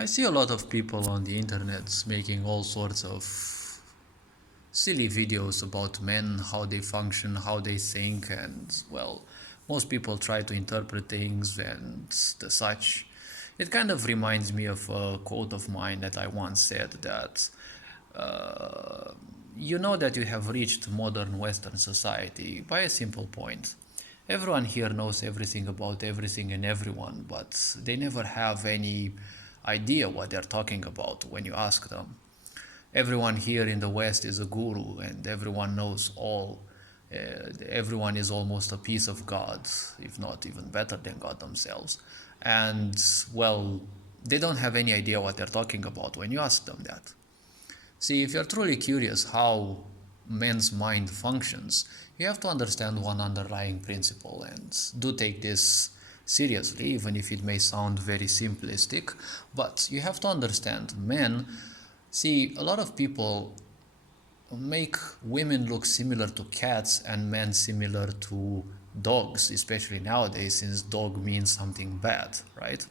I see a lot of people on the internet making all sorts of silly videos about men, how they function, how they think, and well, most people try to interpret things and the such. It kind of reminds me of a quote of mine that I once said that uh, you know that you have reached modern Western society by a simple point. Everyone here knows everything about everything and everyone, but they never have any idea what they're talking about when you ask them. Everyone here in the West is a guru, and everyone knows all. Everyone is almost a piece of God, if not even better than God themselves. And well, they don't have any idea what they're talking about when you ask them that. See, if you're truly curious how man's mind functions, you have to understand one underlying principle, and do take this seriously, even if it may sound very simplistic. But you have to understand men. See, a lot of people make women look similar to cats and men similar to dogs, especially nowadays, since dog means something bad, right?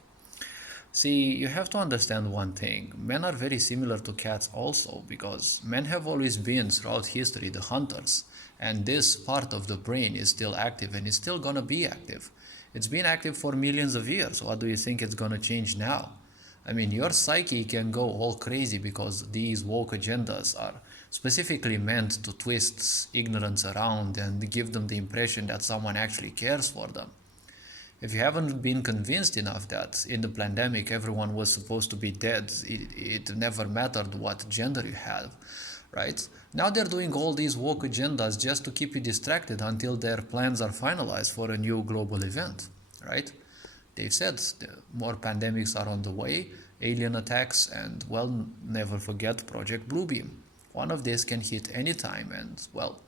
See, you have to understand one thing. Men are very similar to cats also, because men have always been throughout history the hunters, and this part of the brain is still active and is still gonna be active. It's been active for millions of years. What do you think it's gonna change now? I mean, your psyche can go all crazy because these woke agendas are specifically meant to twist ignorance around and give them the impression that someone actually cares for them. If you haven't been convinced enough that in the pandemic everyone was supposed to be dead, it never mattered what gender you have, right? Now they're doing all these woke agendas just to keep you distracted until their plans are finalized for a new global event, right? They've said more pandemics are on the way, alien attacks, and well, never forget Project Bluebeam. One of these can hit anytime, and well,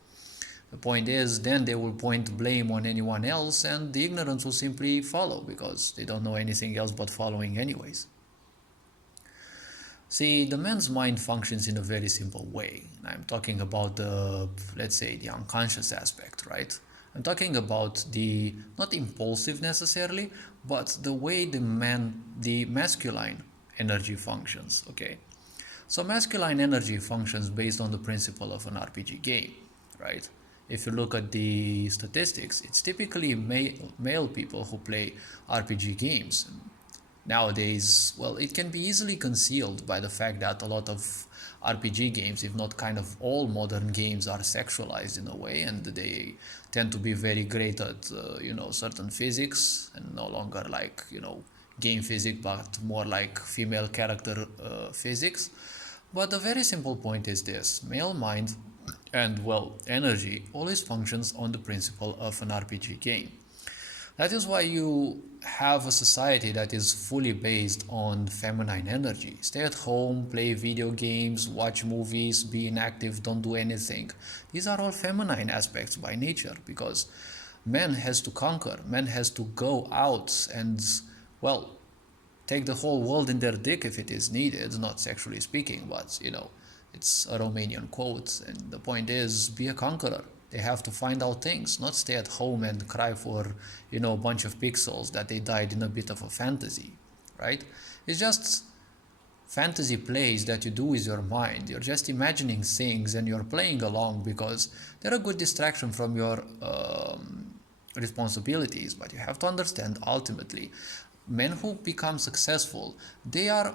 the point is, then they will point blame on anyone else, and the ignorance will simply follow because they don't know anything else but following, anyways. See, the man's mind functions in a very simple way. I'm talking about the, let's say, the unconscious aspect, right? I'm talking about the, not impulsive necessarily, but the way the masculine energy functions, okay? So masculine energy functions based on the principle of an RPG game, right? If you look at the statistics, it's typically male people who play RPG games. Nowadays, well, it can be easily concealed by the fact that a lot of RPG games, if not kind of all modern games, are sexualized in a way, and they tend to be very great at, certain physics, and no longer like, game physics, but more like female character physics. But the very simple point is this: male mind and, well, energy always functions on the principle of an RPG game. That is why you have a society that is fully based on feminine energy. Stay at home, play video games, watch movies, be inactive, don't do anything. These are all feminine aspects by nature, because man has to conquer, man has to go out and, well, take the whole world in their dick if it is needed, not sexually speaking, but it's a Romanian quote, and the point is, be a conqueror. They have to find out things, not stay at home and cry for, a bunch of pixels that they died in a bit of a fantasy, right? It's just fantasy plays that you do with your mind. You're just imagining things and you're playing along because they're a good distraction from your responsibilities. But you have to understand, ultimately, men who become successful, they are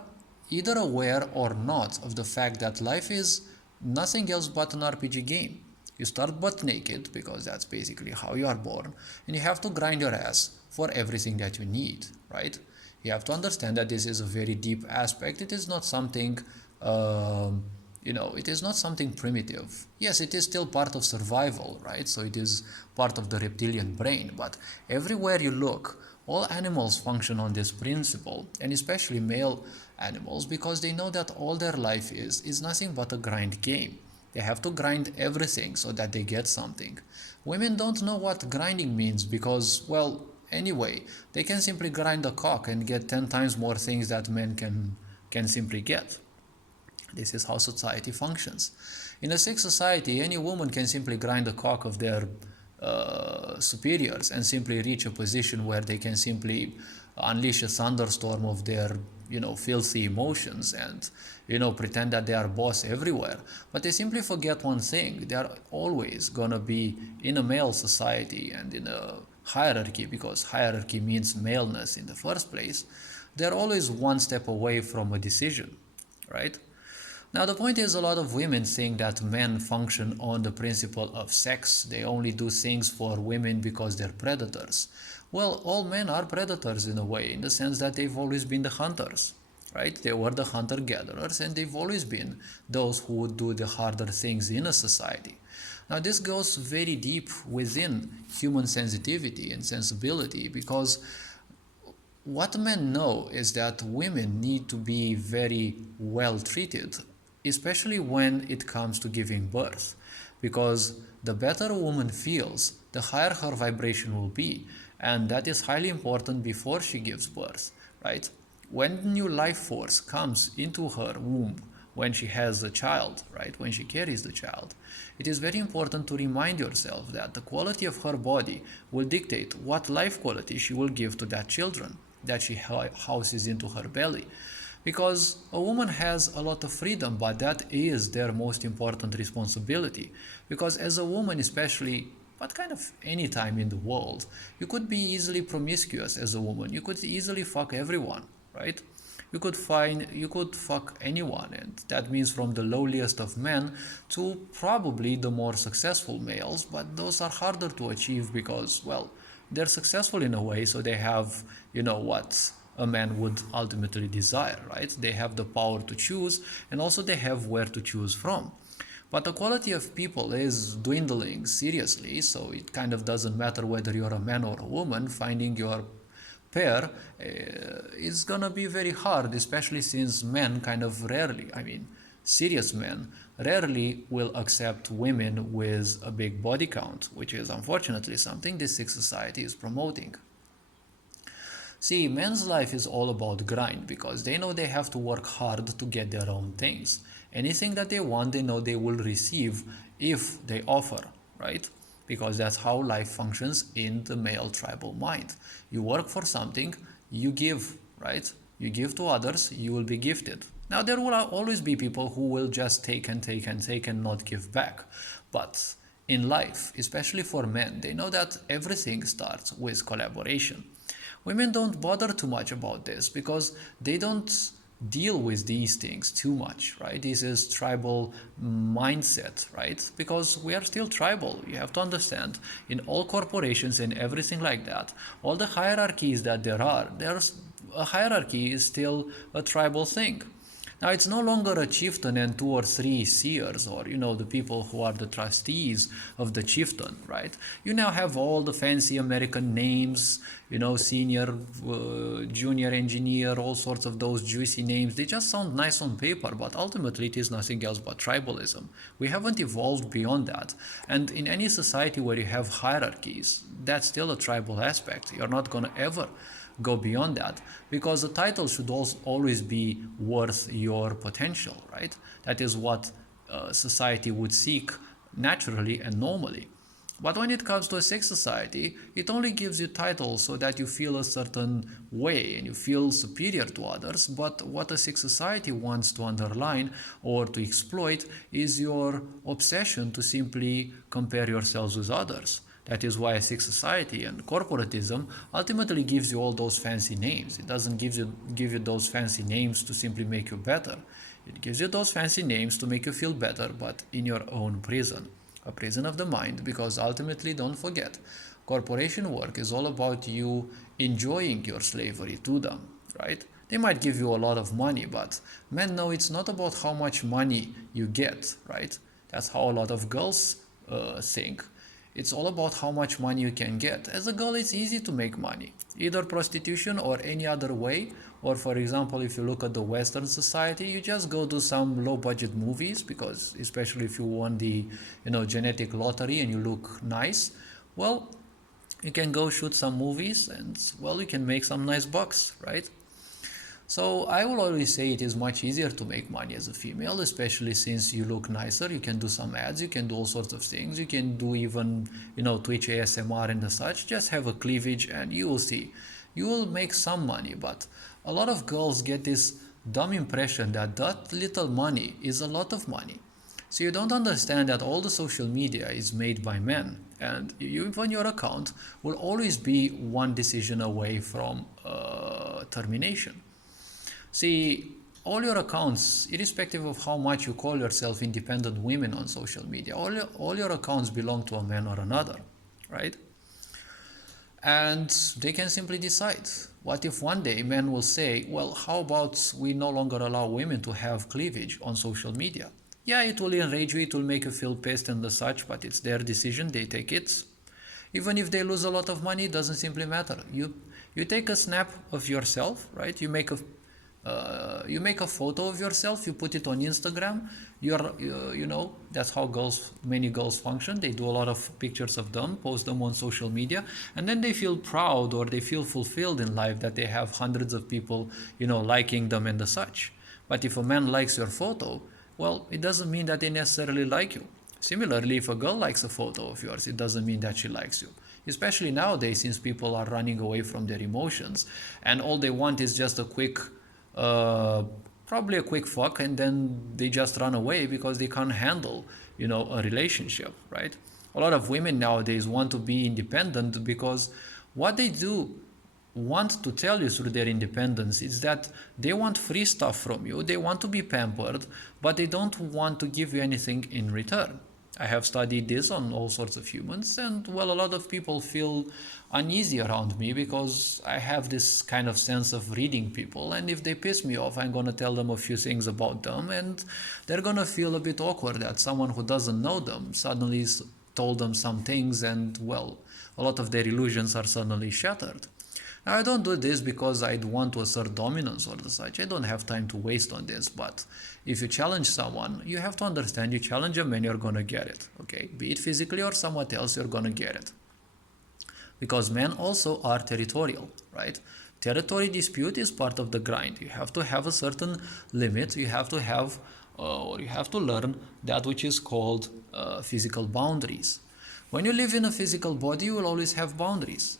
either aware or not of the fact that life is nothing else but an RPG game. You start butt naked because that's basically how you are born, and you have to grind your ass for everything that you need, right? You have to understand that this is a very deep aspect. It is not something, it is not something primitive. Yes, it is still part of survival, right? So it is part of the reptilian brain, but everywhere you look, all animals function on this principle, and especially male animals, because they know that all their life is nothing but a grind game. They have to grind everything so that they get something. Women don't know what grinding means because, well, anyway, they can simply grind a cock and get 10 times more things that men can simply get. This is how society functions. In a sick society, any woman can simply grind the cock of their superiors and simply reach a position where they can simply unleash a thunderstorm of their filthy emotions and, pretend that they are boss everywhere. But they simply forget one thing. They are always gonna be in a male society and in a hierarchy, because hierarchy means maleness in the first place. They're always one step away from a decision, right? Now, the point is, a lot of women think that men function on the principle of sex. They only do things for women because they're predators. Well, all men are predators in a way, in the sense that they've always been the hunters, right? They were the hunter-gatherers, and they've always been those who would do the harder things in a society. Now, this goes very deep within human sensitivity and sensibility, because what men know is that women need to be very well treated, especially when it comes to giving birth, because the better a woman feels, the higher her vibration will be, and that is highly important before she gives birth, right? When new life force comes into her womb, when she has a child, right, when she carries the child, it is very important to remind yourself that the quality of her body will dictate what life quality she will give to that children that she houses into her belly. Because a woman has a lot of freedom, but that is their most important responsibility. Because as a woman, especially, but kind of any time in the world, you could be easily promiscuous as a woman. You could easily fuck everyone, right? You could fuck anyone, and that means from the lowliest of men to probably the more successful males, but those are harder to achieve because, well, they're successful in a way, so they have, what a man would ultimately desire, right? They have the power to choose, and also they have where to choose from. But the quality of people is dwindling seriously, so it kind of doesn't matter whether you're a man or a woman. Finding your pair is gonna be very hard, especially since men kind of rarely, serious men rarely will accept women with a big body count, which is unfortunately something this sick society is promoting. See, men's life is all about grind, because they know they have to work hard to get their own things. Anything that they want, they know they will receive if they offer, right? Because that's how life functions in the male tribal mind. You work for something, you give, right? You give to others, you will be gifted. Now, there will always be people who will just take and take and take and not give back. But in life, especially for men, they know that everything starts with collaboration. Women don't bother too much about this because they don't deal with these things too much, right? This is tribal mindset, right? Because we are still tribal. You have to understand, in all corporations and everything like that, all the hierarchies that there's a hierarchy is still a tribal thing. Now, it's no longer a chieftain and 2 or 3 seers, or the people who are the trustees of the chieftain, right? You now have all the fancy American names, senior, junior engineer, all sorts of those juicy names. They just sound nice on paper, but ultimately it is nothing else but tribalism. We haven't evolved beyond that. And in any society where you have hierarchies, that's still a tribal aspect. You're not going to ever go beyond that, because the title should also always be worth your potential, right? That is what society would seek naturally and normally. But when it comes to a sex society, it only gives you titles so that you feel a certain way and you feel superior to others. But what a sex society wants to underline or to exploit is your obsession to simply compare yourselves with others. That is why a sex society and corporatism ultimately gives you all those fancy names. It doesn't give you those fancy names to simply make you better. It gives you those fancy names to make you feel better, but in your own prison. A prison of the mind, because ultimately, don't forget, corporation work is all about you enjoying your slavery to them, right? They might give you a lot of money, but men know it's not about how much money you get, right? That's how a lot of girls think. It's all about how much money you can get. As a girl, it's easy to make money, either prostitution or any other way. Or for example, if you look at the Western society, you just go do some low budget movies, because especially if you won the genetic lottery and you look nice, well, you can go shoot some movies and, well, you can make some nice bucks, right? So I will always say it is much easier to make money as a female, especially since you look nicer. You can do some ads, you can do all sorts of things. You can do even, Twitch ASMR and such. Just have a cleavage and you will see. you will make some money. But a lot of girls get this dumb impression that that little money is a lot of money. So you don't understand that all the social media is made by men, and even your account will always be one decision away from termination. See, all your accounts, irrespective of how much you call yourself independent women on social media, all your accounts belong to a man or another, right? And they can simply decide. What if one day men will say, well, how about we no longer allow women to have cleavage on social media? Yeah, it will enrage you, it will make you feel pissed and such, but it's their decision, they take it. Even if they lose a lot of money, it doesn't simply matter. You take a snap of yourself, right? You make a photo of yourself, you put it on Instagram. That's how many girls function. They do a lot of pictures of them, post them on social media, and then they feel proud or they feel fulfilled in life that they have hundreds of people, liking them and such. But if a man likes your photo, well, it doesn't mean that they necessarily like you. Similarly, if a girl likes a photo of yours, it doesn't mean that she likes you. Especially nowadays, since people are running away from their emotions and all they want is just a quick probably a quick fuck, and then they just run away because they can't handle a relationship, right? A lot of women nowadays want to be independent because what they do want to tell you through their independence is that they want free stuff from you, they want to be pampered, but they don't want to give you anything in return. I have studied this on all sorts of humans, and well, a lot of people feel uneasy around me because I have this kind of sense of reading people, and if they piss me off, I'm gonna tell them a few things about them, and they're gonna feel a bit awkward that someone who doesn't know them suddenly told them some things, and well, a lot of their illusions are suddenly shattered. Now, I don't do this because I want to assert dominance or the such. I don't have time to waste on this. But if you challenge someone, you have to understand you challenge them and you're going to get it. Okay? Be it physically or somewhat else, you're going to get it. Because men also are territorial, right? Territory dispute is part of the grind. You have to have a certain limit. You have to have, or you have to learn that which is called physical boundaries. When you live in a physical body, you will always have boundaries.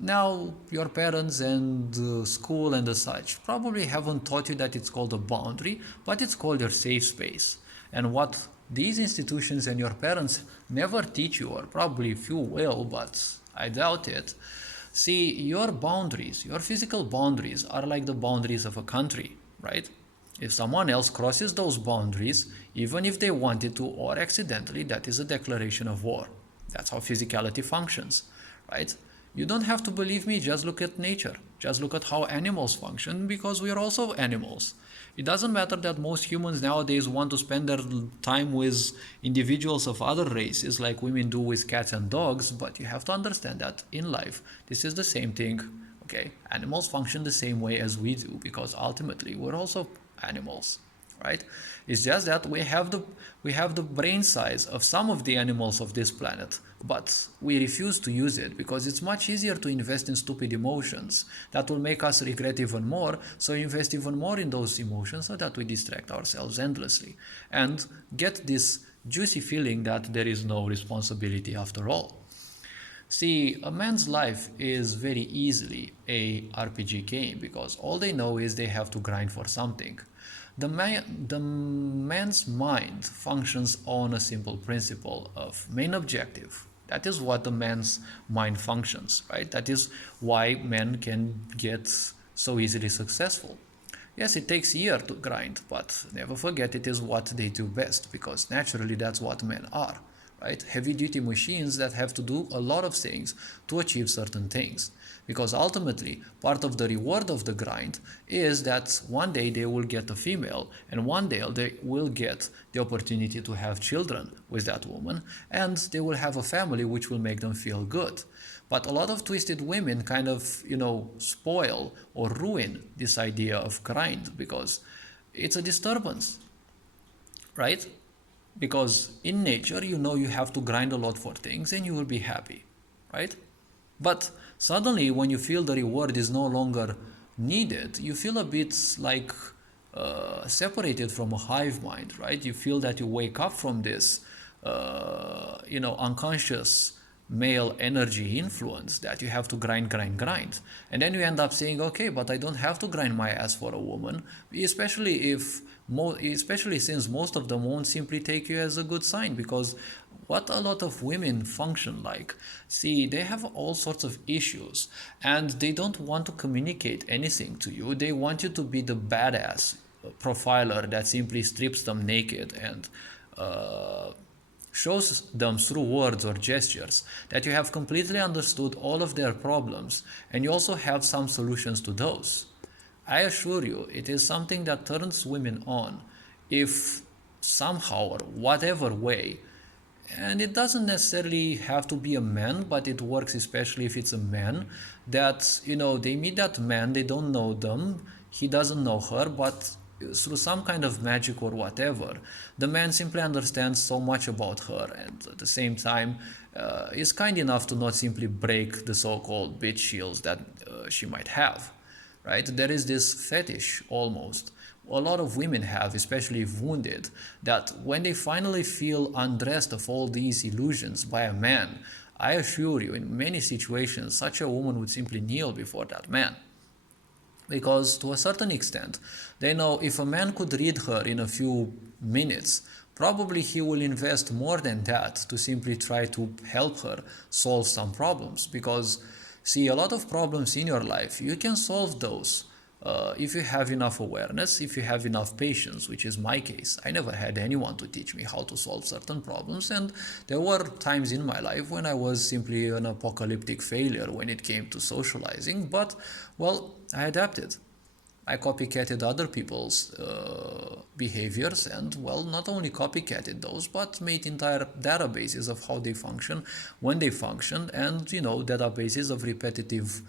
Now, your parents and school and the such probably haven't taught you that it's called a boundary, but it's called your safe space. And what these institutions and your parents never teach you, or probably few will, but I doubt it. See, your boundaries, your physical boundaries are like the boundaries of a country, right? If someone else crosses those boundaries, even if they wanted to or accidentally, that is a declaration of war. That's how physicality functions, right? You don't have to believe me, just look at nature. Just look at how animals function, because we are also animals. It doesn't matter that most humans nowadays want to spend their time with individuals of other races, like women do with cats and dogs, but you have to understand that in life, this is the same thing, okay? Animals function the same way as we do, because ultimately we're also animals, right? It's just that we have the brain size of some of the animals of this planet, but we refuse to use it because it's much easier to invest in stupid emotions that will make us regret even more. So invest even more in those emotions so that we distract ourselves endlessly and get this juicy feeling that there is no responsibility after all. See, a man's life is very easily a RPG game because all they know is they have to grind for something. The man's mind functions on a simple principle of main objective. That is what the man's mind functions, right? That is why men can get so easily successful. Yes, it takes years to grind, but never forget it is what they do best, because naturally that's what men are, right? Heavy duty machines that have to do a lot of things to achieve certain things. Because ultimately, part of the reward of the grind is that one day they will get a female, and one day they will get the opportunity to have children with that woman, and they will have a family which will make them feel good. But a lot of twisted women kind of, spoil or ruin this idea of grind because it's a disturbance, right? Because in nature, you have to grind a lot for things and you will be happy, right? But suddenly, when you feel the reward is no longer needed, you feel a bit like separated from a hive mind, right? You feel that you wake up from this, unconscious male energy influence that you have to grind, grind, grind. And then you end up saying, okay, but I don't have to grind my ass for a woman, especially since most of them won't simply take you as a good sign, because what a lot of women function like, see, they have all sorts of issues and they don't want to communicate anything to you. They want you to be the badass profiler that simply strips them naked and uh, shows them through words or gestures that you have completely understood all of their problems and you also have some solutions to those. I assure you, it is something that turns women on if somehow or whatever way, and it doesn't necessarily have to be a man, but it works especially if it's a man, that they meet that man, they don't know them, he doesn't know her, but through some kind of magic or whatever, the man simply understands so much about her, and at the same time is kind enough to not simply break the so-called bitch shields that she might have, right? There is this fetish almost a lot of women have, especially if wounded, that when they finally feel undressed of all these illusions by a man, I assure you, in many situations, such a woman would simply kneel before that man. Because to a certain extent, they know if a man could read her in a few minutes, probably he will invest more than that to simply try to help her solve some problems. Because, see, a lot of problems in your life, you can solve those if you have enough awareness, if you have enough patience, which is my case. I never had anyone to teach me how to solve certain problems, and there were times in my life when I was simply an apocalyptic failure when it came to socializing, but, well, I adapted. I copycatted other people's behaviors and, well, not only copycatted those, but made entire databases of how they function, when they function, and, databases of repetitive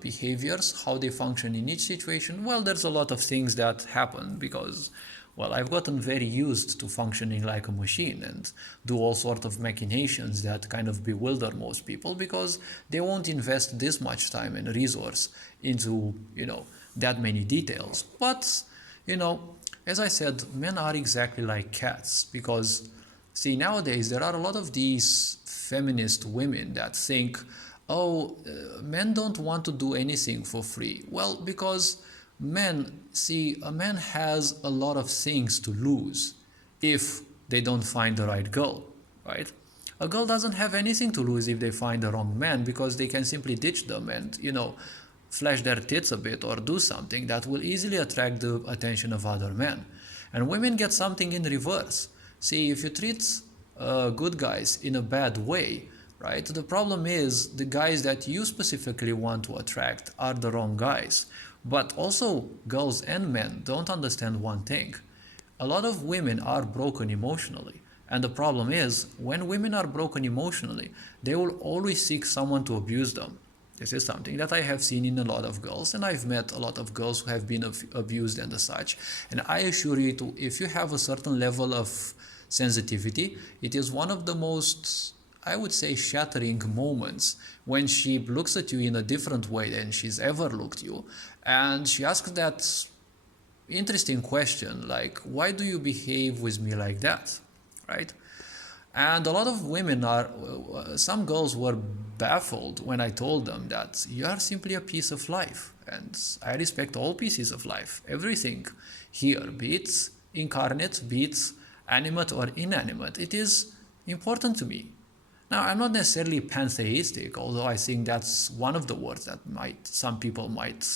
behaviors, how they function in each situation. Well, there's a lot of things that happen because, well, I've gotten very used to functioning like a machine and do all sorts of machinations that kind of bewilder most people because they won't invest this much time and resource into, that many details. But, as I said, men are exactly like cats because, see, nowadays there are a lot of these feminist women that think, oh, men don't want to do anything for free. Well, because a man has a lot of things to lose if they don't find the right girl, right? A girl doesn't have anything to lose if they find the wrong man because they can simply ditch them and, flash their tits a bit or do something that will easily attract the attention of other men. And women get something in reverse. See, if you treat good guys in a bad way, right? The problem is the guys that you specifically want to attract are the wrong guys. But also, girls and men don't understand one thing. A lot of women are broken emotionally. And the problem is, when women are broken emotionally, they will always seek someone to abuse them. This is something that I have seen in a lot of girls, and I've met a lot of girls who have been abused and such. And I assure you, if you have a certain level of sensitivity, it is one of the most, I would say, shattering moments when she looks at you in a different way than she's ever looked at you. And she asks that interesting question, like, why do you behave with me like that, right? And a lot of women some girls were baffled when I told them that you are simply a piece of life. And I respect all pieces of life, everything here, be it incarnate, be it animate or inanimate. It is important to me. Now, I'm not necessarily pantheistic, although I think that's one of the words that some people might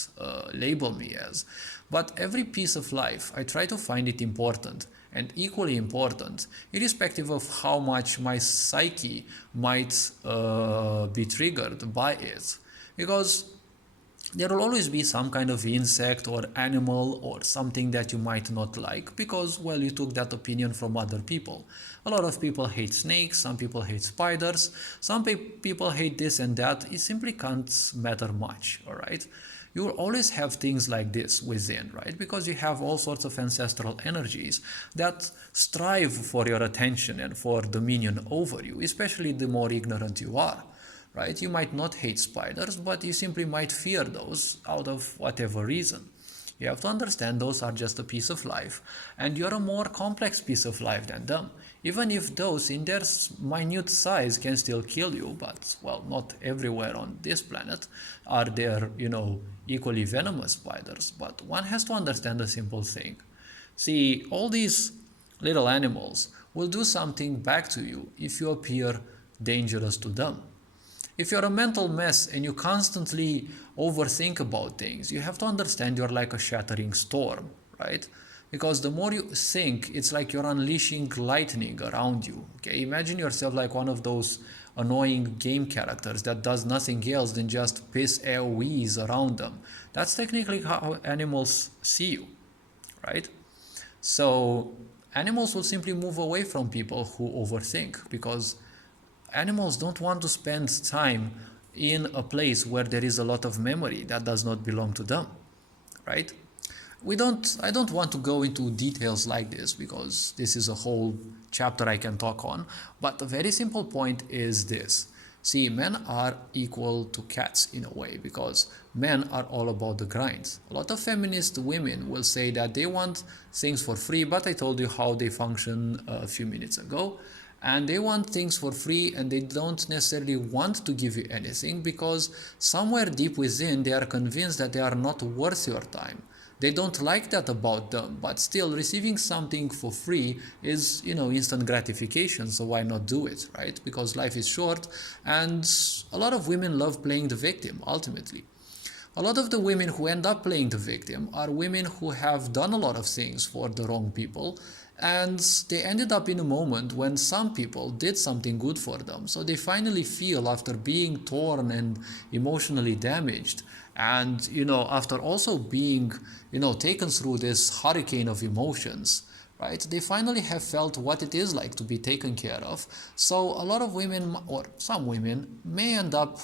label me as. But every piece of life, I try to find it important and equally important, irrespective of how much my psyche might be triggered by it. Because there will always be some kind of insect or animal or something that you might not like because, well, you took that opinion from other people. A lot of people hate snakes, some people hate spiders, some people hate this and that. It simply can't matter much, all right? You will always have things like this within, right? Because you have all sorts of ancestral energies that strive for your attention and for dominion over you, especially the more ignorant you are. Right? You might not hate spiders, but you simply might fear those out of whatever reason. You have to understand those are just a piece of life, and you're a more complex piece of life than them. Even if those, in their minute size, can still kill you, but, well, not everywhere on this planet are there, equally venomous spiders. But one has to understand a simple thing. See, all these little animals will do something back to you if you appear dangerous to them. If you're a mental mess and you constantly overthink about things, you have to understand you're like a shattering storm, right? Because the more you think, it's like you're unleashing lightning around you. Okay, imagine yourself like one of those annoying game characters that does nothing else than just piss AoEs around them. That's technically how animals see you, right? So animals will simply move away from people who overthink, because animals don't want to spend time in a place where there is a lot of memory that does not belong to them, right? I don't want to go into details like this, because this is a whole chapter I can talk on, but the very simple point is this. See, men are equal to cats in a way, because men are all about the grind. A lot of feminist women will say that they want things for free, but I told you how they function a few minutes ago. And they want things for free, and they don't necessarily want to give you anything, because somewhere deep within they are convinced that they are not worth your time. They don't like that about them, but still receiving something for free is, instant gratification, so why not do it, right? Because life is short, and a lot of women love playing the victim, ultimately. A lot of the women who end up playing the victim are women who have done a lot of things for the wrong people, and they ended up in a moment when some people did something good for them. So they finally feel, after being torn and emotionally damaged, and after also being taken through this hurricane of emotions, right, they finally have felt what it is like to be taken care of. So a lot of women, or some women, may end up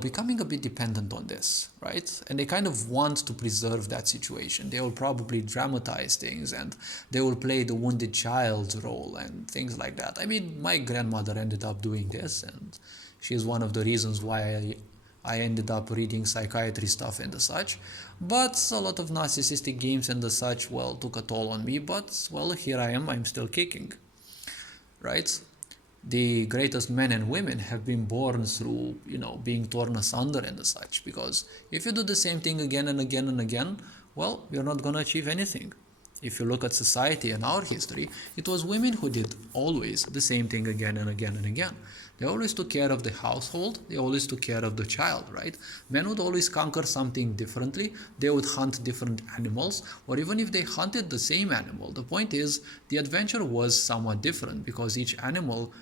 becoming a bit dependent on this, right? And they kind of want to preserve that situation. They will probably dramatize things, and they will play the wounded child's role and things like that. I mean, my grandmother ended up doing this, and she's one of the reasons why I ended up reading psychiatry stuff and the such. But a lot of narcissistic games and the such, well, took a toll on me. But, well, here I am, I'm still kicking, right? The greatest men and women have been born through, being torn asunder and the such. Because if you do the same thing again and again and again, well, you're not going to achieve anything. If you look at society and our history, it was women who did always the same thing again and again and again. They always took care of the household, they always took care of the child, right? Men would always conquer something differently, they would hunt different animals, or even if they hunted the same animal, the point is the adventure was somewhat different, because each animal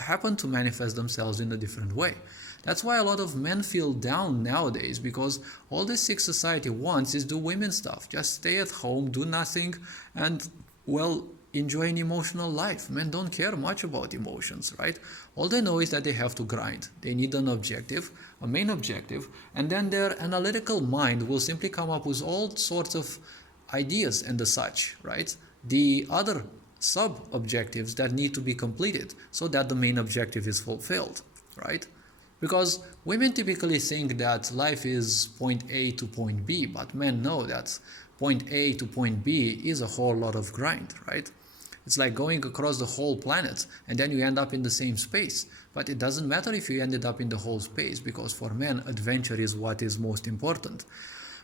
happened to manifest themselves in a different way. That's why a lot of men feel down nowadays, because all this sick society wants is do women stuff. Just stay at home, do nothing, and, well, enjoy an emotional life. Men don't care much about emotions, right? All they know is that they have to grind. They need an objective, a main objective, and then their analytical mind will simply come up with all sorts of ideas and the such, right? The other sub-objectives that need to be completed so that the main objective is fulfilled, right? Because women typically think that life is point A to point B, but men know that point A to point B is a whole lot of grind, right? It's like going across the whole planet and then you end up in the same space. But it doesn't matter if you ended up in the whole space, because for men, adventure is what is most important.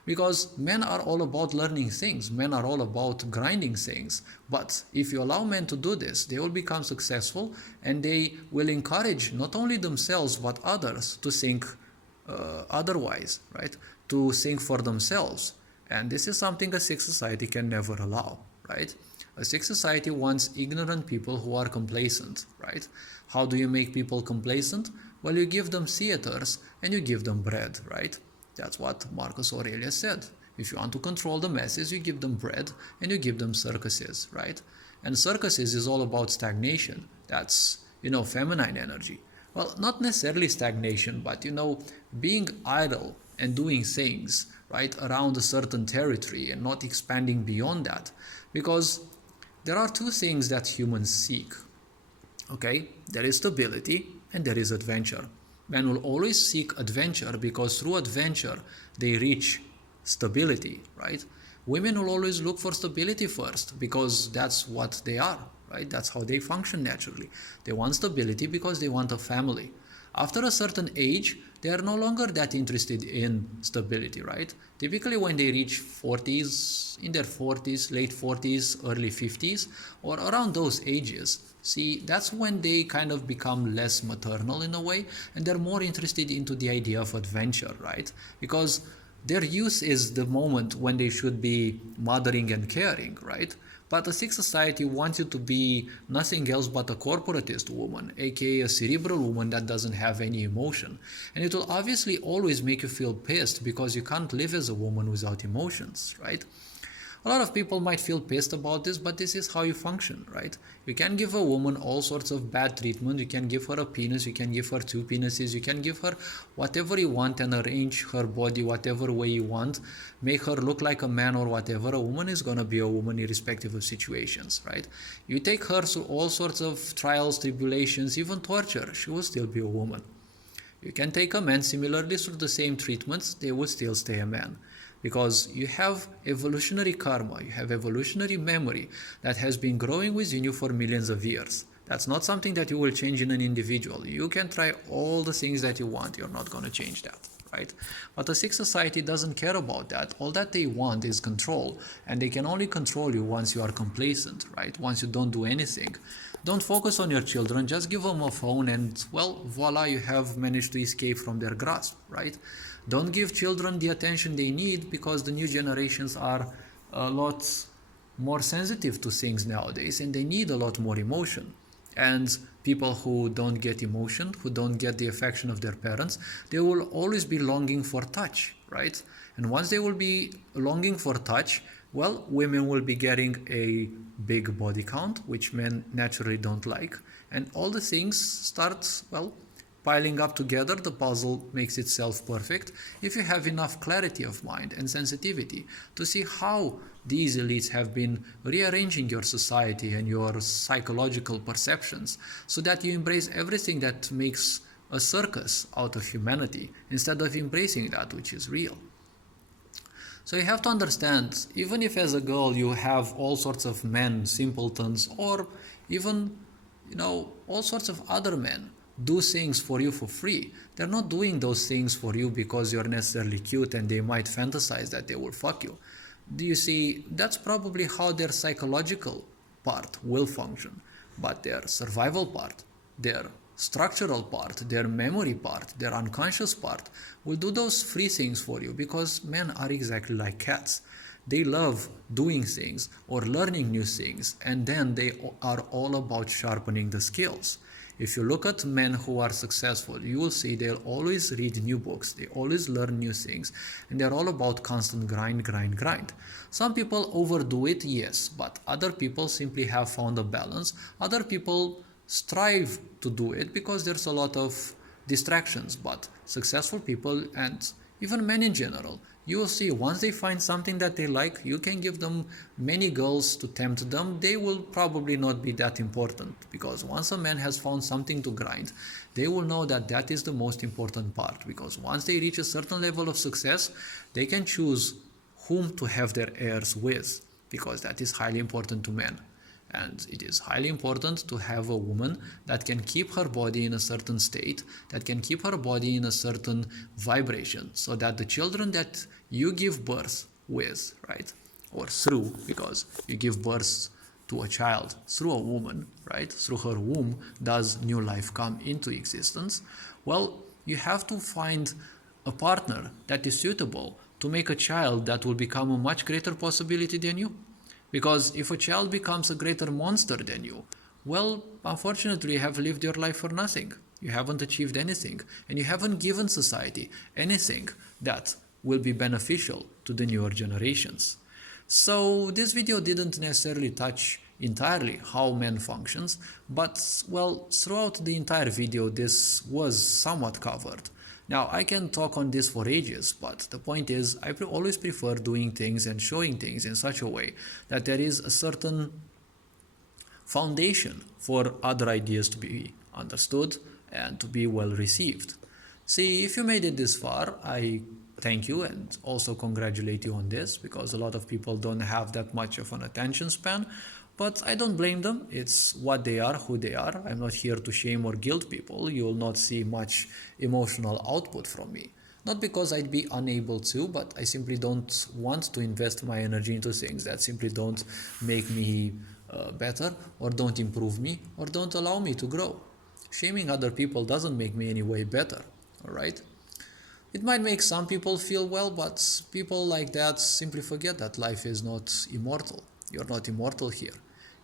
Because men are all about learning things, men are all about grinding things. But if you allow men to do this, they will become successful, and they will encourage not only themselves but others to think otherwise, right? To think for themselves. And this is something a sick society can never allow, right? A sick society wants ignorant people who are complacent, right? How do you make people complacent? Well, you give them theaters and you give them bread, right? That's what Marcus Aurelius said. If you want to control the masses, you give them bread and you give them circuses, right? And circuses is all about stagnation. That's, feminine energy. Well, not necessarily stagnation, but, being idle and doing things, right, around a certain territory and not expanding beyond that. Because there are two things that humans seek, okay? There is stability and there is adventure. Men will always seek adventure because through adventure they reach stability, right? Women will always look for stability first because that's what they are, right? That's how they function naturally. They want stability because they want a family. After a certain age, they are no longer that interested in stability, right? Typically, when they reach 40s, in their 40s, late 40s, early 50s, or around those ages, see, that's when they kind of become less maternal in a way, and they're more interested into the idea of adventure, right? Because their youth is the moment when they should be mothering and caring, right? But a sick society wants you to be nothing else but a corporatist woman, aka a cerebral woman that doesn't have any emotion. And it will obviously always make you feel pissed because you can't live as a woman without emotions, right? A lot of people might feel pissed about this, but this is how you function, right? You can give a woman all sorts of bad treatment. You can give her a penis, you can give her two penises, you can give her whatever you want and arrange her body whatever way you want, make her look like a man or whatever. A woman is gonna be a woman irrespective of situations, right? You take her through all sorts of trials, tribulations, even torture, she will still be a woman. You can take a man similarly through the same treatments, they will still stay a man. Because you have evolutionary karma, you have evolutionary memory that has been growing within you for millions of years. That's not something that you will change in an individual. You can try all the things that you want, you're not going to change that, right? But a sick society doesn't care about that. All that they want is control, and they can only control you once you are complacent, right? Once you don't do anything. Don't focus on your children, just give them a phone and, well, voila, you have managed to escape from their grasp, right? Don't give children the attention they need because the new generations are a lot more sensitive to things nowadays and they need a lot more emotion. And people who don't get emotion, who don't get the affection of their parents, they will always be longing for touch, right? And once they will be longing for touch, well, women will be getting a big body count, which men naturally don't like. And all the things start, well, piling up together. The puzzle makes itself perfect if you have enough clarity of mind and sensitivity to see how these elites have been rearranging your society and your psychological perceptions so that you embrace everything that makes a circus out of humanity instead of embracing that which is real. So you have to understand, even if as a girl you have all sorts of men, simpletons, or even, all sorts of other men do things for you for free. They're not doing those things for you because you're necessarily cute and they might fantasize that they will fuck you. Do you see, that's probably how their psychological part will function, but their survival part, their structural part, their memory part, their unconscious part will do those free things for you because men are exactly like cats. They love doing things or learning new things, and then they are all about sharpening the skills. If you look at men who are successful, you will see they'll always read new books, they always learn new things, and they're all about constant grind. Some people overdo it, yes, but other people simply have found a balance. Other people strive to do it because there's a lot of distractions, but successful people and even men in general, you will see once they find something that they like, you can give them many girls to tempt them. They will probably not be that important because once a man has found something to grind, they will know that that is the most important part, because once they reach a certain level of success, they can choose whom to have their heirs with, because that is highly important to men. And it is highly important to have a woman that can keep her body in a certain state, that can keep her body in a certain vibration, so that the children that you give birth with, right, or through, because you give birth to a child through a woman, right, through her womb does new life come into existence. Well, you have to find a partner that is suitable to make a child that will become a much greater possibility than you. Because if a child becomes a greater monster than you, well, unfortunately, you have lived your life for nothing. You haven't achieved anything, and you haven't given society anything that will be beneficial to the newer generations. So this video didn't necessarily touch entirely how men functions, but, well, throughout the entire video this was somewhat covered. Now, I can talk on this for ages, but the point is, I always prefer doing things and showing things in such a way that there is a certain foundation for other ideas to be understood and to be well received. See, if you made it this far, I thank you and also congratulate you on this, because a lot of people don't have that much of an attention span. But I don't blame them. It's what they are, who they are. I'm not here to shame or guilt people. You will not see much emotional output from me. Not because I'd be unable to, but I simply don't want to invest my energy into things that simply don't make me better, or don't improve me, or don't allow me to grow. Shaming other people doesn't make me any way better, alright? It might make some people feel well, but people like that simply forget that life is not immortal. You're not immortal here.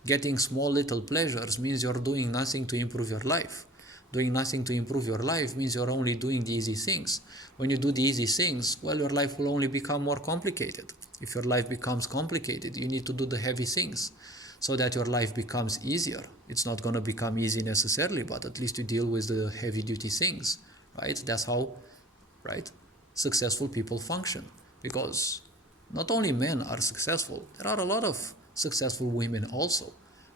Getting small little pleasures means you're doing nothing to improve your life. Doing nothing to improve your life means you're only doing the easy things. When you do the easy things, well, your life will only become more complicated. If your life becomes complicated, you need to do the heavy things so that your life becomes easier. It's not going to become easy necessarily, but at least you deal with the heavy duty things, right? That's how, right, successful people function. Because not only men are successful, there are a lot of successful women also.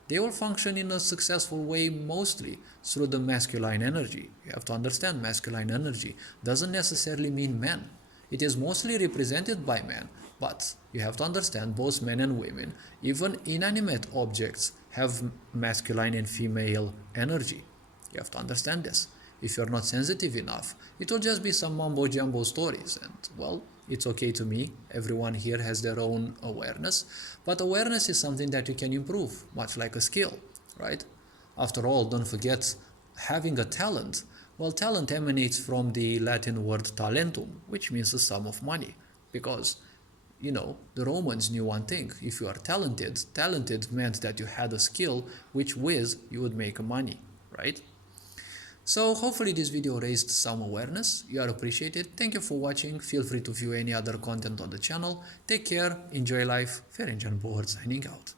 They will function in a successful way mostly through the masculine energy. You have to understand, masculine energy doesn't necessarily mean men. It is mostly represented by men, but you have to understand, both men and women, even inanimate objects, have masculine and female energy. You have to understand this. If you're not sensitive enough, it will just be some mumbo jumbo stories, and well, it's okay to me. Everyone here has their own awareness, but awareness is something that you can improve, much like a skill, right? After all, don't forget, having a talent, well, talent emanates from the Latin word talentum, which means the sum of money, because the Romans knew one thing: if you are talented, talented meant that you had a skill which with you would make money, right? So hopefully this video raised some awareness. You are appreciated. Thank you for watching. Feel free to view any other content on the channel. Take care, enjoy life. Ferenc Board signing out.